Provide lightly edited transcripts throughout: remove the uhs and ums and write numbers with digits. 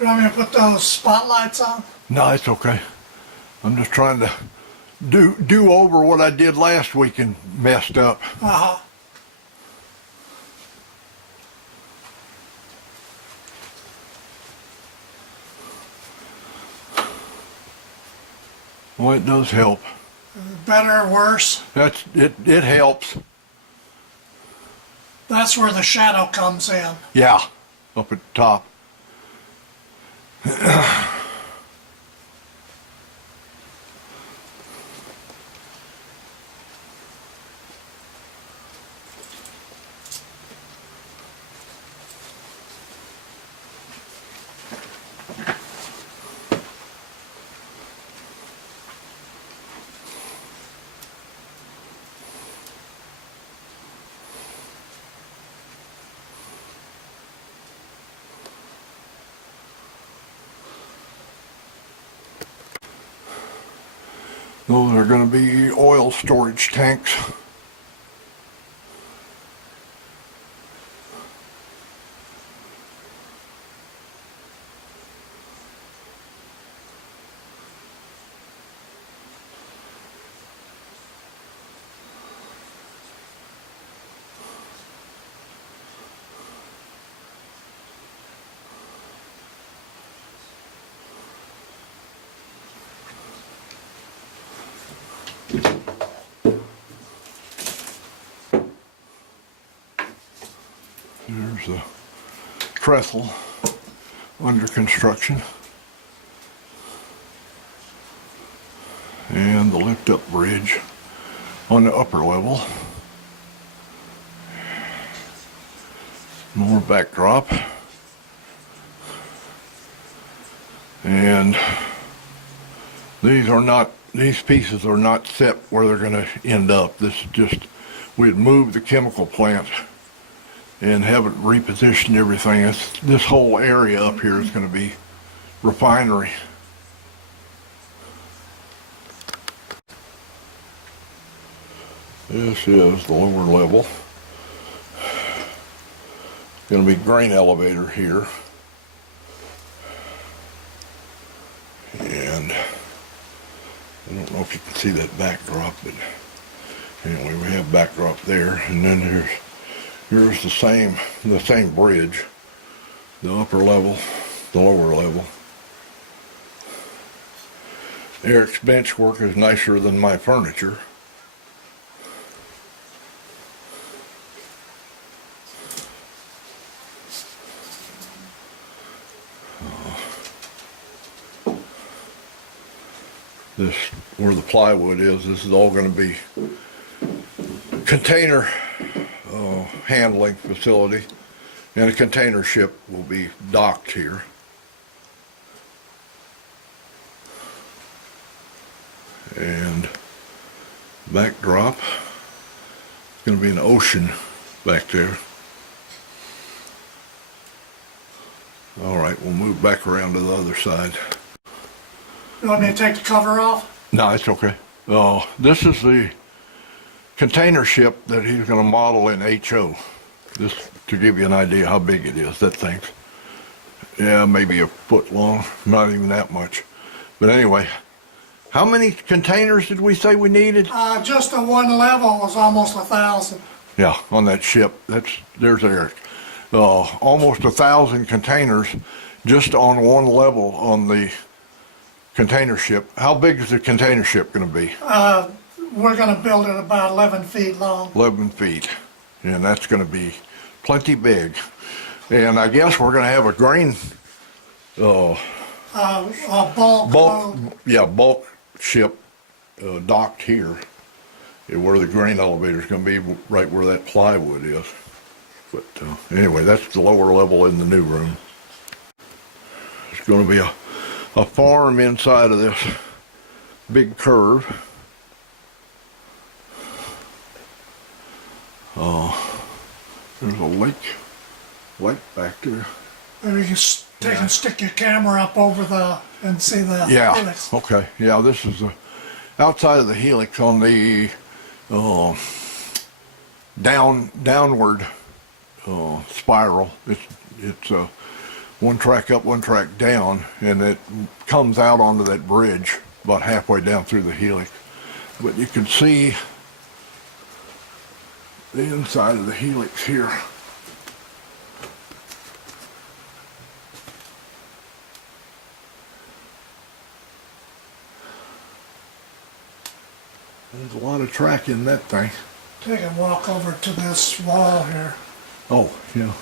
You want me to put those spotlights on? No, it's okay. I'm just trying to do over what I did last week and messed up. Uh-huh. Well, it does help. Better or worse? It helps. That's where the shadow comes in. Yeah, up at the top. Those are going to be oil storage tanks. There's the trestle under construction and the lift-up bridge on the upper level. More backdrop, and these pieces are not set where they're going to end up. This is just, we'd move the chemical plant and have it reposition everything. This whole area up here is going to be refinery. This is the lower level. Going to be grain elevator here. And I don't know if you can see that backdrop, but anyway, we have backdrop there, and then here's the same bridge, the upper level, the lower level. Eric's bench work is nicer than my furniture. This, where the plywood is, this is all going to be container handling facility, and a container ship will be docked here. And backdrop, it's going to be an ocean back there. All right, we'll move back around to the other side. You want me to take the cover off? No, it's okay. This is the container ship that he's going to model in HO. Just to give you an idea how big it is, that thing's, yeah, maybe a foot long, not even that much. But anyway, how many containers did we say we needed? Just the one level was almost 1,000. Yeah, on that ship. There's Eric. Almost 1,000 containers just on one level on the container ship. How big is the container ship going to be? We're going to build it about 11 feet long. 11 feet. And that's going to be plenty big. And I guess we're going to have a grain bulk ship docked here, where the grain elevator is going to be, right where that plywood is. But anyway, that's the lower level in the new room. It's going to be a farm inside of this big curve. There's a lake back there. Maybe you can take and stick your camera up over and see the Helix. Okay. Yeah, this is the outside of the Helix on the downward spiral. It's one track up, one track down, and it comes out onto that bridge about halfway down through the Helix. But you can see the inside of the Helix here. There's a lot of track in that thing. Take a walk over to this wall here. Oh, yeah.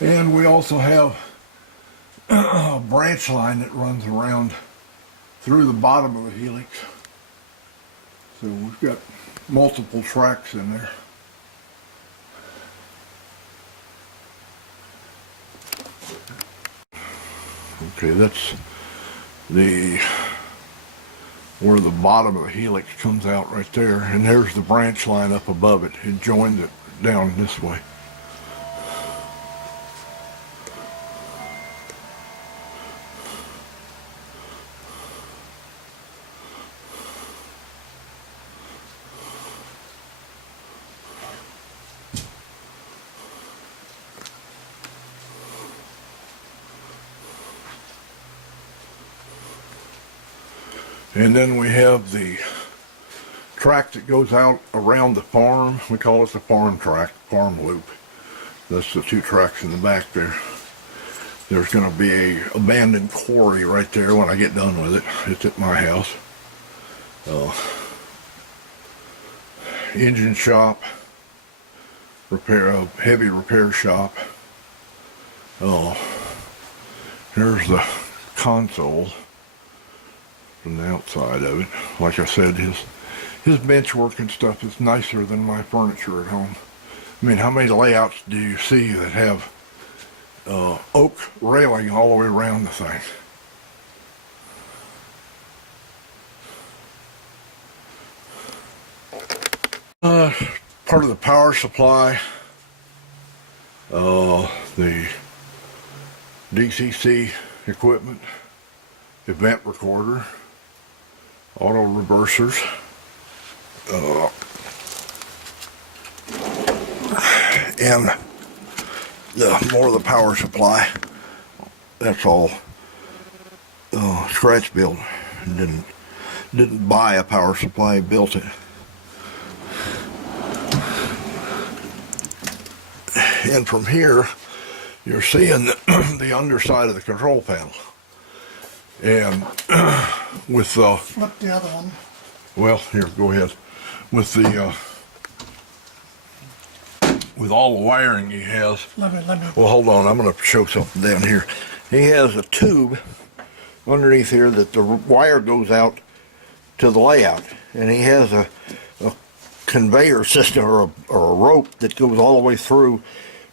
And we also have a branch line that runs around through the bottom of the Helix. So we've got multiple tracks in there. Okay, that's where the bottom of the Helix comes out right there, and there's the branch line up above it. It joins it down this way. And then we have the track that goes out around the farm. We call it the farm track, farm loop. That's the two tracks in the back there. There's going to be a abandoned quarry right there when I get done with it. It's at my house. Engine shop, heavy repair shop. Here's the console from the outside of it. Like I said, his bench work and stuff is nicer than my furniture at home. I mean, how many layouts do you see that have oak railing all the way around the thing? Part of the power supply, the DCC equipment, event recorder, auto reversers, and more of the power supply. That's all scratch built. Didn't buy a power supply, built it. And from here, you're seeing the underside of the control panel. And with Flip the other one. well, here, go ahead. With the with all the wiring he has. Let me. Well, hold on. I'm going to show something down here. He has a tube underneath here that the wire goes out to the layout, and he has a conveyor system or a rope that goes all the way through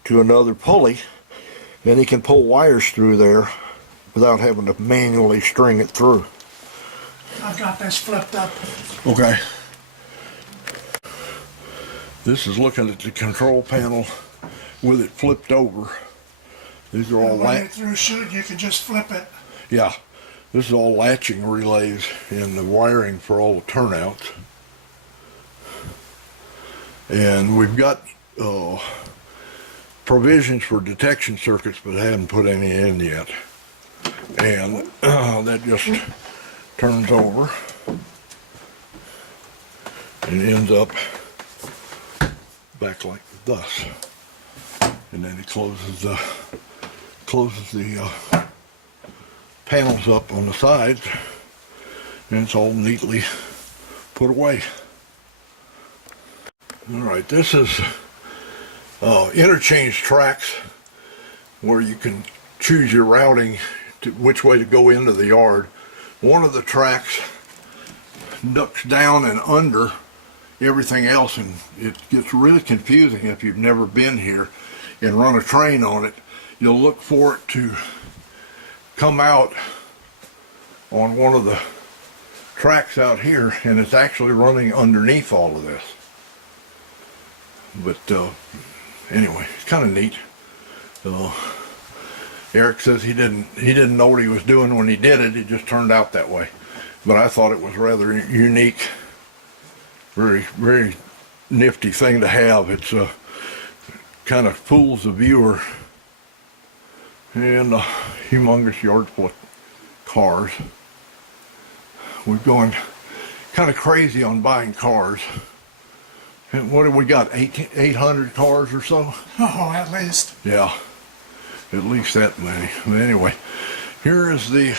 to another pulley, and he can pull wires through there without having to manually string it through. I've got this flipped up. Okay. This is looking at the control panel with it flipped over. These are all When you're through shooting, you can just flip it. yeah. This is all latching relays and the wiring for all the turnouts. And we've got provisions for detection circuits, but I haven't put any in yet. And that just turns over and ends up back like thus. And then it closes the panels up on the sides, and it's all neatly put away. All right, this is interchange tracks where you can choose your routing to which way to go into the yard. One of the tracks ducks down and under everything else, and it gets really confusing if you've never been here and run a train on it. You'll look for it to come out on one of the tracks out here, and it's actually running underneath all of this. But anyway, it's kind of neat. Eric says he didn't know what he was doing when he did it. It just turned out that way. But I thought it was rather unique, very, very nifty thing to have. It's kind of fools the viewer. And a humongous yard full of cars. We're going kind of crazy on buying cars. And what have we got, 800 cars or so? Oh, at least. Yeah, at least that many. But anyway, here is the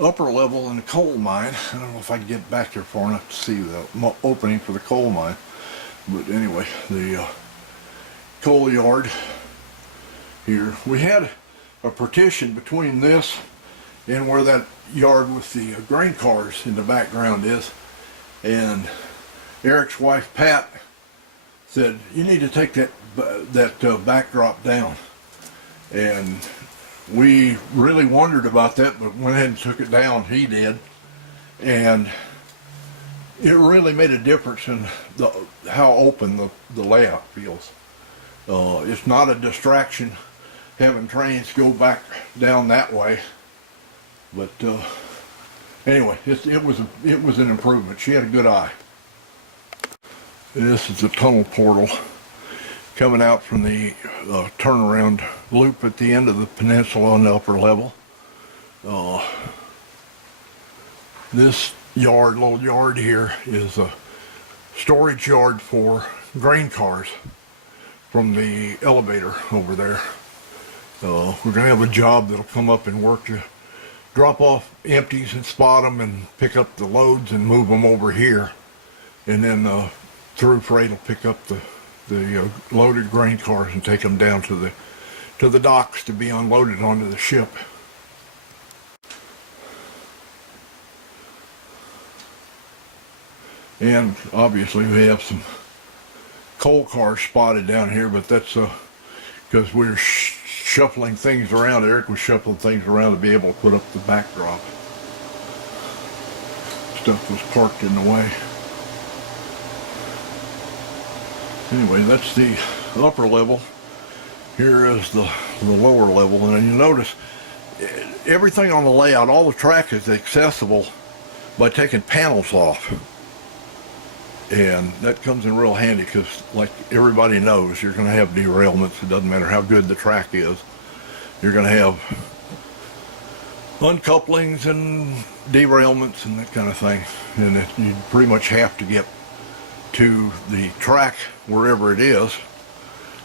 upper level in the coal mine. I don't know if I can get back there far enough to see the opening for the coal mine. But anyway, the coal yard here. We had a partition between this and where that yard with the grain cars in the background is. And Eric's wife Pat said, you need to take that backdrop down. And we really wondered about that, but went ahead and took it down. He did. And it really made a difference in how open the layout feels. It's not a distraction having trains go back down that way. But anyway, it was an improvement. She had a good eye. This is the tunnel portal coming out from the turnaround loop at the end of the peninsula on the upper level. This little yard here is a storage yard for grain cars from the elevator over there. We're going to have a job that'll come up and work to drop off empties and spot them and pick up the loads and move them over here. And then through freight will pick up the loaded grain cars and take them down to the docks to be unloaded onto the ship. And obviously we have some coal cars spotted down here, but that's because we're shuffling things around. Eric was shuffling things around to be able to put up the backdrop. Stuff was parked in the way. Anyway, that's the upper level. Here is the lower level, and you notice everything on the layout, all the track is accessible by taking panels off. And that comes in real handy because, like everybody knows, you're going to have derailments. It doesn't matter how good the track is. You're going to have uncouplings and derailments and that kind of thing. And you pretty much have to get to the track wherever it is.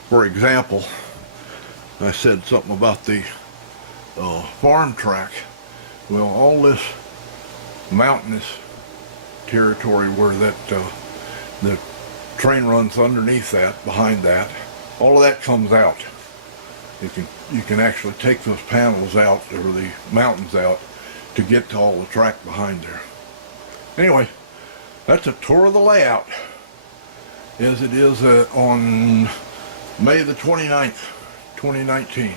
For example, I said something about the farm track. Well, all this mountainous territory where the train runs underneath that, behind that, all of that comes out. You can actually take those panels out, or the mountains out, to get to all the track behind there. Anyway, that's a tour of the layout as it is on May the 29th, 2019.